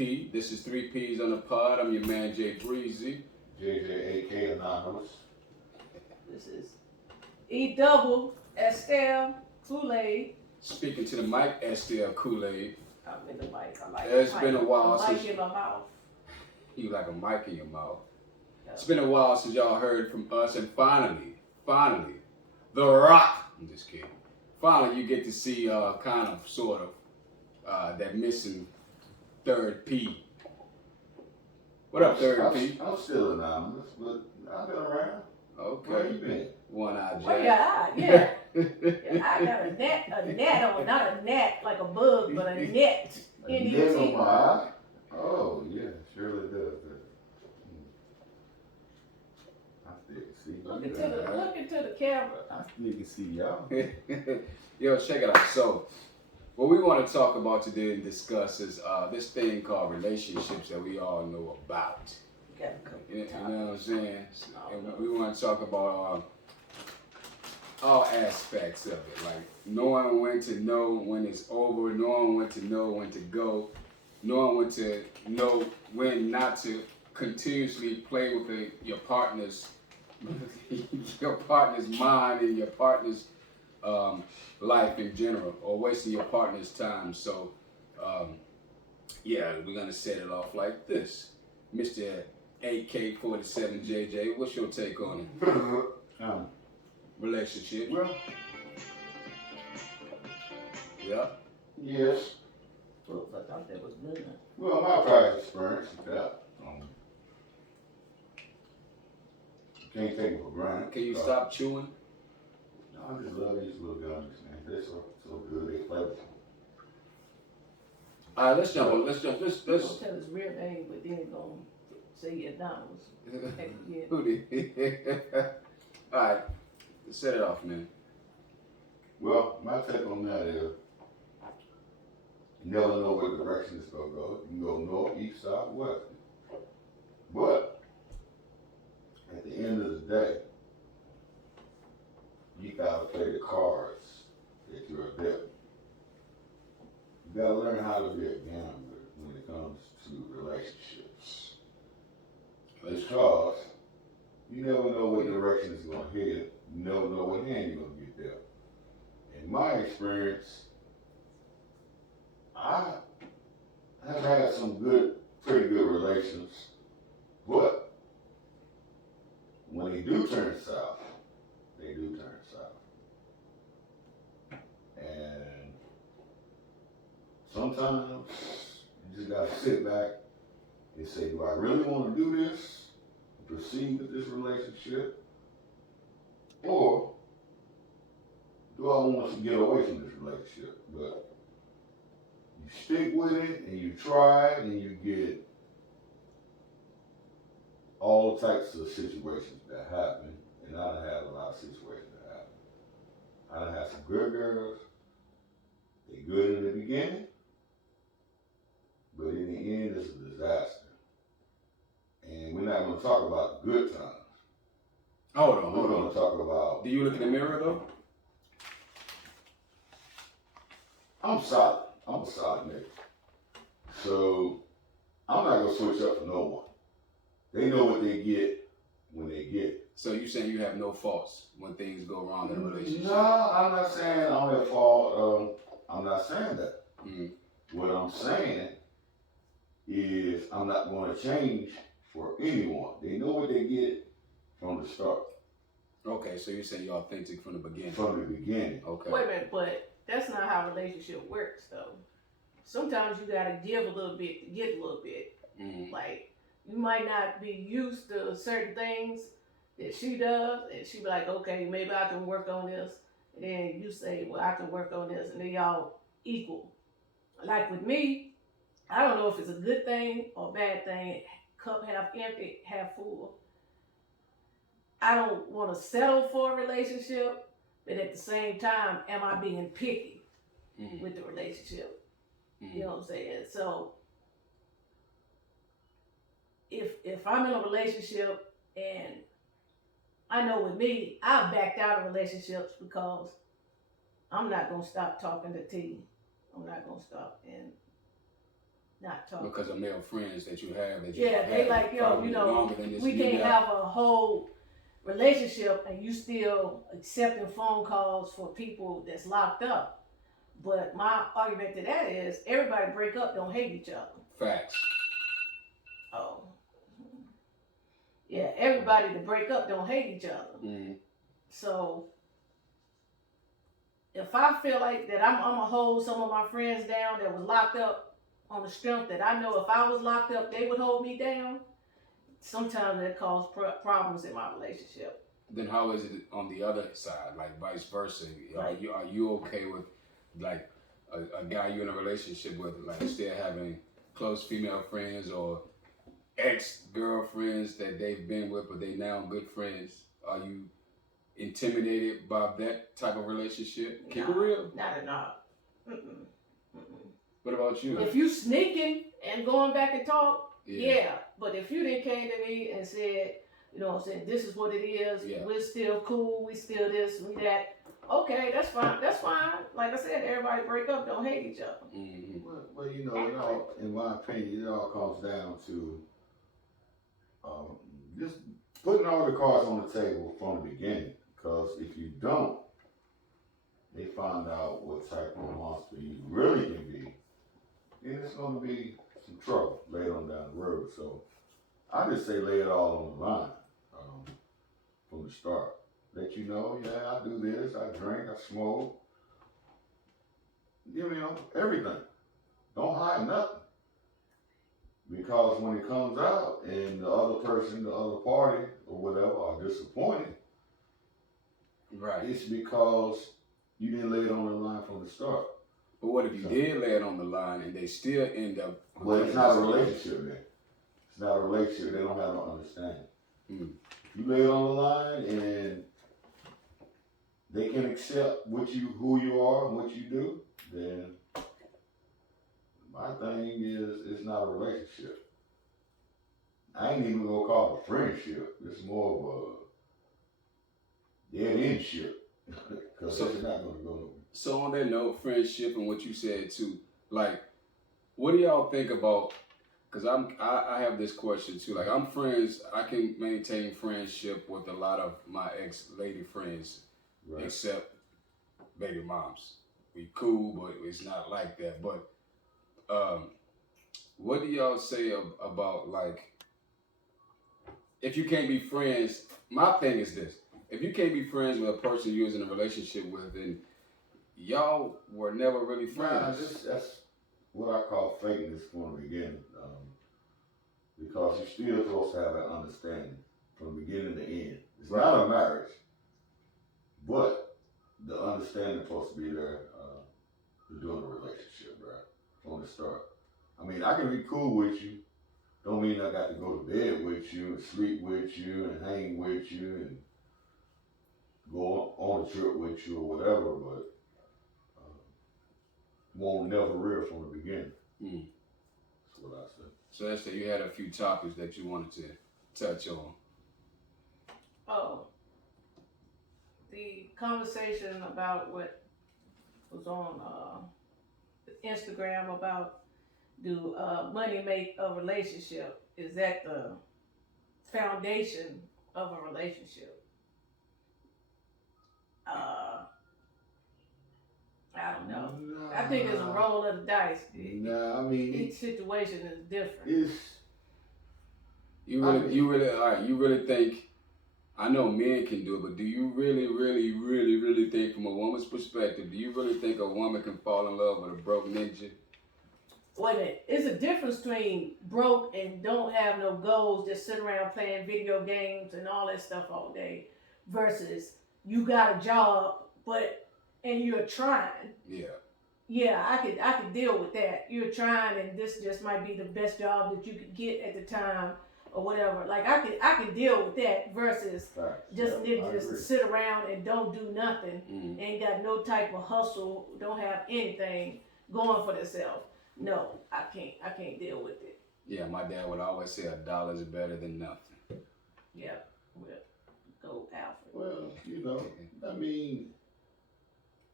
P. This is 3 P's on the pod. I'm your man, Jay Breezy. JJAK Anonymous. This is E double Estelle Kool-Aid. Speaking to the mic, Estelle Kool-Aid. I'm in the mic. I like It's been a while the mic since in my mouth. you like a mic in your mouth. Yeah. It's been a while since y'all heard from us, and finally, The Rock. I'm just kidding. Finally, you get to see kind of, sort of, that missing third P. What up, third P? I'm still anonymous, but I've been around. Okay. Where you been? One-eyed Jack. Where your eye? Yeah. I got a net on, not a net like a bug, but a net. A net on my eye? Oh, yeah, surely does. I still can see you. Look into the camera. I still can see y'all. Yo, check it out. So, what we want to talk about today and discuss is this thing called relationships that we all know about. You know what I'm saying? And we want to talk about all aspects of it, like knowing when to know when it's over, knowing when to know when to go, knowing when to know when not to continuously play with your partner's mind and your partner's life in general, or wasting your partner's time. So, yeah, we're gonna set it off like this, Mr. AK-47JJ. What's your take on it? Relationship. Well, Yeah. yes. Oops, I thought that was good. Well, my past experience with that. Can't take it for granted. Can you stop chewing? No, I just love these little gummies, man. They're so good. They flavorful. All right, let's jump. Let's. He's gonna tell his real name, but then he's gonna say your numbers. Who did? All right, set it off, man. Well, my take on that is you never know what direction it's going to go. You can go north, east, south, west. But at the end of the day, you got to play the cards that you're dealt. You got to learn how to be a gambler when it comes to relationships. Because you never know what direction it's going to head. You never know what hand you're going to get dealt. In my experience, I have had some pretty good relations, but when they do turn south, they do turn south. And sometimes you just gotta sit back and say, do I really want to do this, proceed with this relationship, or do I want to get away from this relationship? But you stick with it and you try and you get all types of situations that happen. And I done had a lot of situations that happen. I done had some good girls. They good in the beginning, but in the end, it's a disaster. And we're not going to talk about the good times. Hold on. We're going to talk about. Do you look in the mirror though? I'm solid. I'm a solid nigga. So I'm not gonna switch up for no one. They know what they get when they get it. So you saying you have no faults when things go wrong in a relationship? No, I'm not saying I'm at fault. I'm not saying that. What I'm saying is I'm not going to change for anyone. They know what they get from the start. Okay, so you're saying you're authentic from the beginning. From the beginning. Okay. Wait a minute, but that's not how a relationship works, though. Sometimes you gotta give a little bit to get a little bit. Like, you might not be used to certain things that she does, and she be like, okay, maybe I can work on this. And then you say, well, I can work on this, and then y'all equal. Like with me, I don't know if it's a good thing or a bad thing. Cup half empty, half full. I don't want to settle for a relationship, but at the same time, am I being picky with the relationship? You know what I'm saying? So if I'm in a relationship and I know with me, I've backed out of relationships because I'm not gonna stop talking to T. I'm not gonna stop, and not talk. Because of male friends that you have that they like, yo, you know, we can't have a whole relationship and you still accepting phone calls for people that's locked up. But my argument to that is everybody break up don't hate each other. Facts. Oh. Yeah, everybody that break up don't hate each other. Mm-hmm. So if I feel like that I'm gonna hold some of my friends down that was locked up on the strength that I know if I was locked up they would hold me down, sometimes that causes problems in my relationship. Then how is it on the other side, like vice versa? Are you okay with like a guy you're in a relationship with, like still having close female friends or ex-girlfriends that they've been with but they now good friends? Are you intimidated by that type of relationship? Keep it real. Not at all. Mm-mm. What about you? If you sneaking and going back and talk, yeah. But if you didn't came to me and said, you know what I'm saying, this is what it is, we're still cool, we still this, we that, okay, that's fine. That's fine. Like I said, everybody break up, don't hate each other. Mm-hmm. Well, you know, it all, in my opinion, it all comes down to just putting all the cards on the table from the beginning. Because if you don't, they find out what type of monster you really can be, then it's going to be some trouble later on down the road. So I just say lay it all on the line from the start. Let you know, yeah, I do this, I drink, I smoke, you know, everything. Don't hide nothing. Because when it comes out and the other person, the other party or whatever are disappointed, right, it's because you didn't lay it on the line from the start. But what if you did lay it on the line and they still end up... Well, it's not a relationship then. It's not a relationship. They don't have no understanding. You lay it on the line and they can accept who you are and what you do, then my thing is it's not a relationship. I ain't even gonna call it a friendship. It's more of a dead-end-ship. Because it's not gonna go nowhere. So on that note, friendship and what you said too, like, what do y'all think about? Because I have this question too. Like, I'm friends. I can maintain friendship with a lot of my ex-lady friends, right, except baby moms. We cool, but it's not like that. But what do y'all say about, like, if you can't be friends? My thing is this: if you can't be friends with a person you're in a relationship with, then y'all were never really friends. Nah, that's what I call fakeness from the beginning. Because you're still supposed to have an understanding from beginning to end. It's not a marriage, but the understanding is supposed to be there to do in a relationship, right? From the start. I mean, I can be cool with you. Don't mean I got to go to bed with you and sleep with you and hang with you and go on a trip with you or whatever, but won't never real from the beginning. That's what I said. So Estelle, you had a few topics that you wanted to touch on. Oh, the conversation about what was on Instagram about do money make a relationship? Is that the foundation of a relationship? I don't know. Nah, I think it's a roll of the dice. I mean, each situation is different. You really think? I know men can do it, but do you really think, from a woman's perspective, do you really think a woman can fall in love with a broke ninja? Wait a minute. It's a difference between broke and don't have no goals, just sit around playing video games and all that stuff all day, versus you got a job, and you're trying. Yeah. Yeah, I could deal with that. You're trying, and this just might be the best job that you could get at the time, or whatever. Like I could deal with that versus just sit around and don't do nothing, ain't got no type of hustle, don't have anything going for themselves. No, I can't deal with it. Yeah, my dad would always say $1 is better than nothing. Yeah, go Alfred. Well, you know, I mean,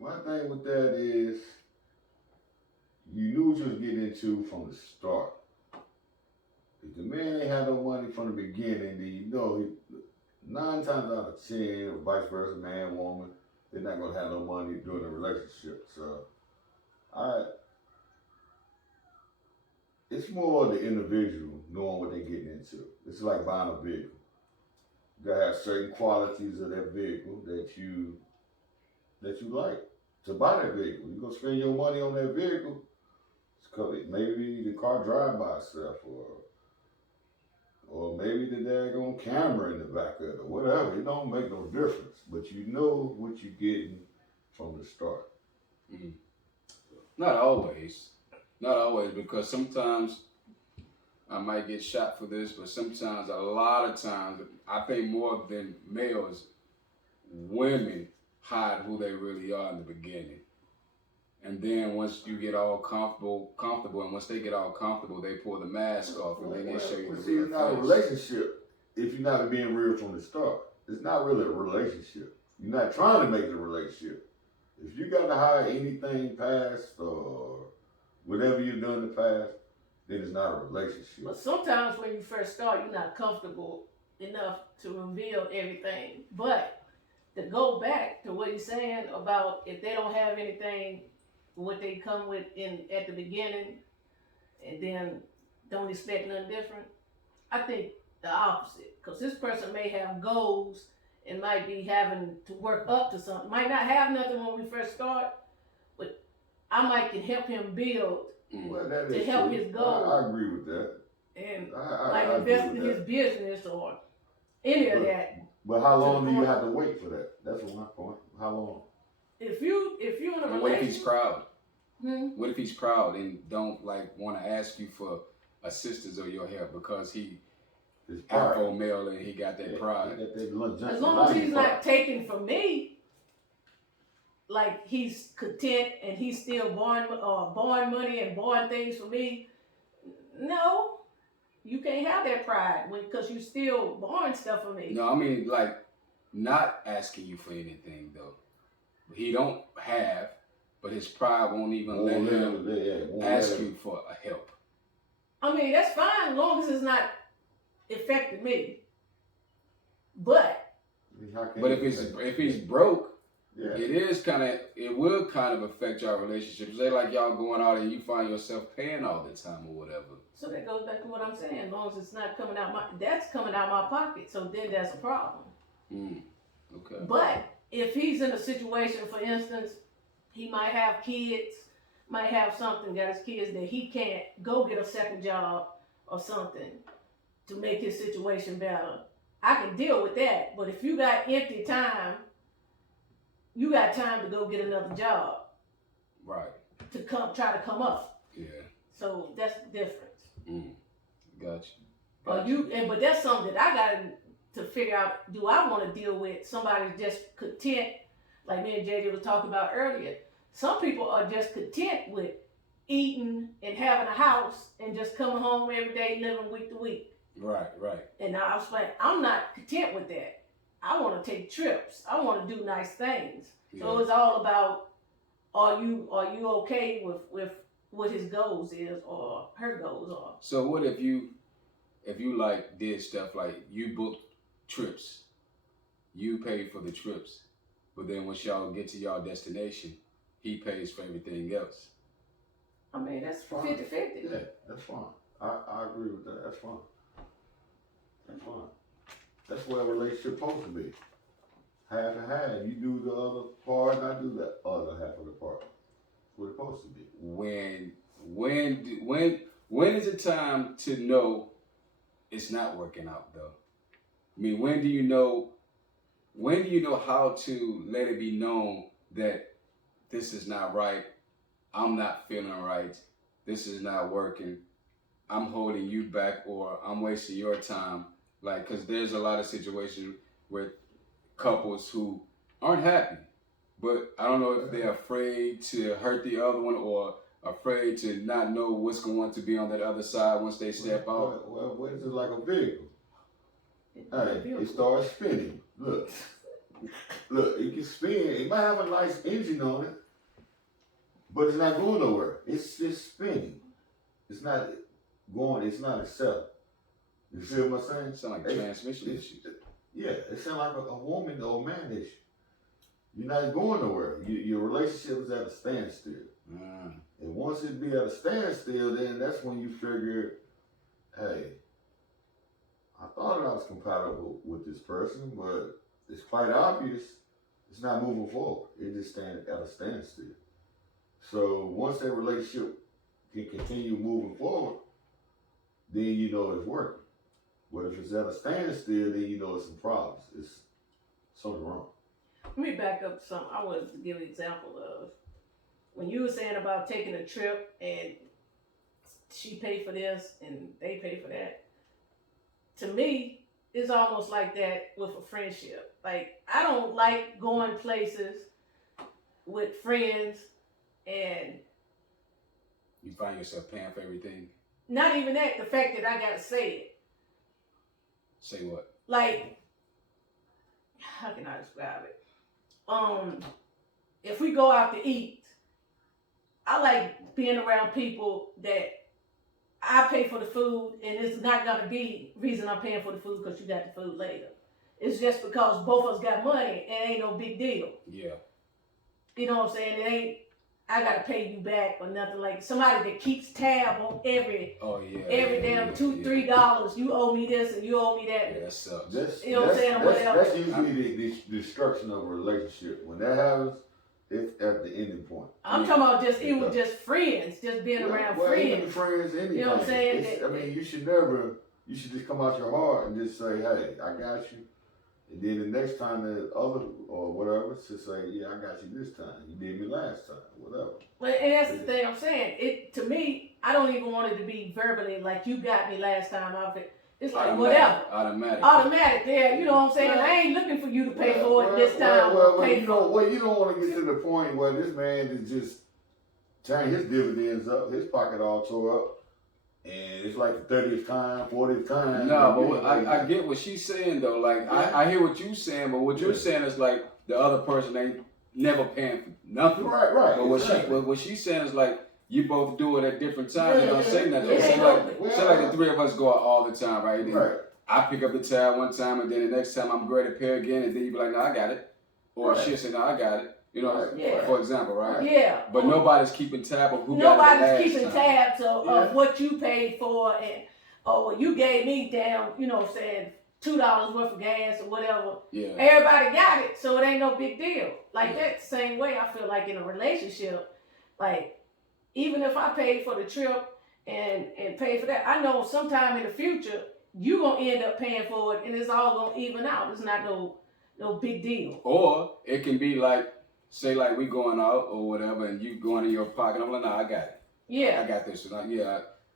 my thing with that is you knew what you was getting into from the start. If the man ain't had no money from the beginning, then you know 9 times out of 10, or vice versa, man, woman, they're not gonna have no money during the relationship. So it's more the individual knowing what they're getting into. It's like buying a vehicle. You gotta have certain qualities of that vehicle that you like to buy that vehicle. You're gonna spend your money on that vehicle. Maybe the car drive by itself, or maybe the daggone camera in the back of it, or whatever. It don't make no difference. But you know what you're getting from the start. Mm. Not always. Not always, because sometimes I might get shot for this, but sometimes, a lot of times, I think more than males, women hide who they really are in the beginning. And then once you get all comfortable, and once they get all comfortable, they pull the mask off and then they show you the real it's not a relationship if you're not being real from the start. It's not really a relationship. You're not trying to make it a relationship. If you got to hide anything past or whatever you've done in the past, then it's not a relationship. But sometimes when you first start, you're not comfortable enough to reveal everything. But to go back to what he's saying about if they don't have anything, what they come with at the beginning, and then don't expect nothing different, I think the opposite. Because this person may have goals and might be having to work up to something. Might not have nothing when we first start, but I might can help him build to help true. his goals. I agree with that. And I invest in his business or any of that. But how long do you have to wait for that? That's my point. How long? If you in a relationship, what if he's proud? What if he's proud and don't want to ask you for assistance or your help because he is alpha male and he got that pride? As long as he's not taking from me, like he's content and he's still borrowing money and borrowing things for me, no, you can't have that pride because you still borrowing stuff for me. No, I mean not asking you for anything though. He don't have. But his pride won't even let him ask you for a help. I mean, that's fine as long as it's not affecting me. But if he's broke, it will kind of affect your relationship. Say like y'all going out and you find yourself paying all the time or whatever. So that goes back to what I'm saying. As long as it's not coming out that's coming out my pocket. So then that's a problem. Okay. But if he's in a situation, for instance, he might have kids, might have something, got his kids that he can't go get a second job or something to make his situation better. I can deal with that. But if you got empty time, you got time to go get another job. Right. To try to come up. Yeah. So that's the difference. Gotcha. But that's something that I got to figure out. Do I want to deal with somebody just content? Like me and JJ was talking about earlier, some people are just content with eating and having a house and just coming home every day, living week to week. Right. And I was like, I'm not content with that. I want to take trips. I want to do nice things. Yeah. So it's all about, are you okay with what his goals is or her goals are? So what if you did stuff like you booked trips, you paid for the trips. But then once y'all get to y'all destination, he pays for everything else. I mean, that's 50-50. Yeah, that's fine. I agree with that. That's fine. That's where a relationship supposed to be. Half and half. You do the other part, and I do the other half of the part. That's what it's supposed to be. When is it time to know it's not working out though? I mean, when do you know how to let it be known that this is not right, I'm not feeling right, this is not working, I'm holding you back, or I'm wasting your time? Like, because there's a lot of situations with couples who aren't happy, but I don't know if they're afraid to hurt the other one or afraid to not know what's going to be on that other side once they step out. Well, what is it like a vehicle? It starts spinning. Look, it can spin. It might have a nice engine on it, But it's not going nowhere. It's spinning. It's not going. It's not itself. You see what I'm saying? It sounds like a transmission issue. Yeah, it sounds like a woman or a man issue. You're not going nowhere. Your relationship is at a standstill. And once it be at a standstill, then that's when you figure, hey, I thought I was compatible with this person, but it's quite obvious it's not moving forward. It just stands at a standstill. So once that relationship can continue moving forward, then you know it's working. But if it's at a standstill, then you know it's some problems. It's something wrong. Let me back up some. I wanted to give an example of when you were saying about taking a trip and she paid for this and they pay for that. To me, it's almost like that with a friendship. Like, I don't like going places with friends and you find yourself paying for everything. Not even that, the fact that I gotta say it. Say what? Like, how can I describe it? If we go out to eat, I like being around people that I pay for the food, and it's not gonna be reason I'm paying for the food because you got the food later. It's just because both of us got money, and it ain't no big deal. Yeah. You know what I'm saying? It ain't, I gotta pay you back or nothing like somebody that keeps tab on every damn $2-3. You owe me this and you owe me that. Yeah, that sucks. You know what I'm saying? That's usually the destruction of a relationship. When that happens, it's at the ending point. I'm talking about just even just friends, just being around friends. Even friends, anything. You know what I'm saying? I mean, you should just come out your heart and just say, hey, I got you. And then the next time the other or whatever, just say, yeah, I got you this time. You did me last time, whatever. Well, and that's the thing I'm saying. It to me, I don't even want it to be verbally like you got me last time. It's like whatever. Automatic, yeah. You know what I'm saying? I ain't looking for you to pay for it this time. You don't want to get to the point where this man is just tearing his dividends up, his pocket all tore up. And it's like the 30th time, 40th time. No, but I get what she's saying though. Like I hear what you're saying, but what you're saying is like the other person ain't never paying for nothing. Right. But what she's saying is like you both do it at different times. You don't say nothing. Say like the three of us go out all the time, right? Then I pick up the tab one time, and then the next time I'm ready to pay again, and then you be like, no, I got it, or she'll say, no, I got it. You know, for example, right? Yeah. But nobody's keeping tab of who got it last time. Nobody's keeping tabs of what you paid for and you gave me down, you know what I'm saying, $2 worth of gas or whatever. Yeah. Everybody got it, so it ain't no big deal. Like that same way I feel like in a relationship, like even if I paid for the trip and paid for that, I know sometime in the future you gonna end up paying for it and it's all gonna even out. It's not no big deal. Or it can be like, say like we going out or whatever, and you going in your pocket. I'm like, no, I got it. Yeah, I got this. And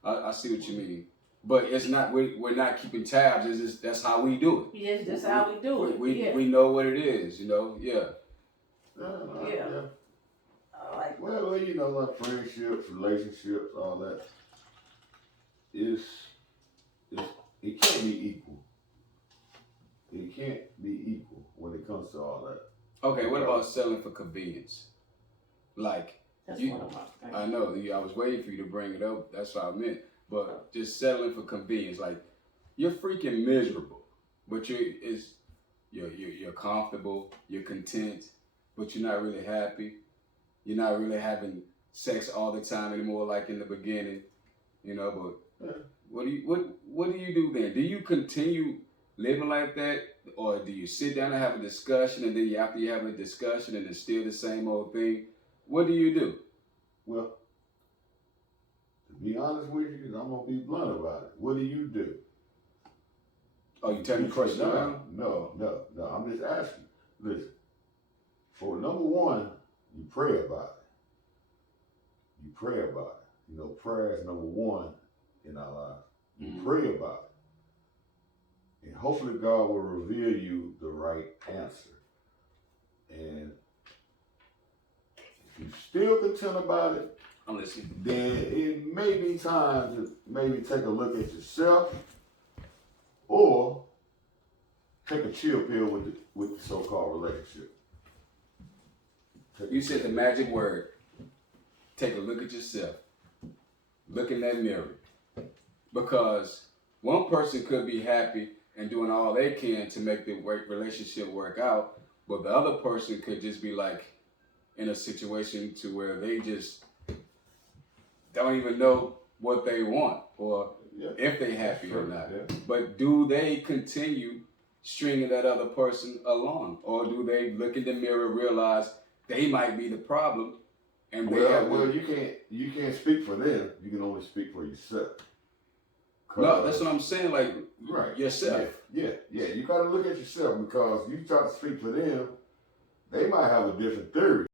I see what you mean. But it's not. We're not keeping tabs. It's just that's how we do it. Yes, that's how we do it. We know what it is. You know. Yeah. Well, you know, like friendships, relationships, all that. It can't be equal. It can't be equal when it comes to all that. Okay, what about selling for convenience? Like, that's one of my things. I know, I was waiting for you to bring it up. That's what I meant. But just settling for convenience, like you're freaking miserable, but you're comfortable, you're content, but you're not really happy. You're not really having sex all the time anymore, like in the beginning, you know. But what do you do then? Do you continue living like that, or do you sit down and have a discussion, and then after you have a discussion and it's still the same old thing? What do you do? Well, to be honest with you, I'm gonna be blunt about it. What do you do? Oh, you turn the question around? No. I'm just asking. Listen, for number one, you pray about it. You know, prayer is number one in our lives. You pray about it. And hopefully God will reveal you the right answer. And if you're still content about it, I'm listening. Then it may be time to maybe take a look at yourself or take a chill pill with the so-called relationship. You said the magic word. take a look at yourself. Look in that mirror. Because one person could be happy and doing all they can to make the relationship work out, but the other person could just be like in a situation to where they just don't even know what they want or if they happy or not. Yeah. But do they continue stringing that other person along, or do they look in the mirror, realize they might be the problem, and they you can't speak for them. You can only speak for yourself. No, that's what I'm saying. Like, right, yourself. Yeah. You got to look at yourself, because you try to speak for them, they might have a different theory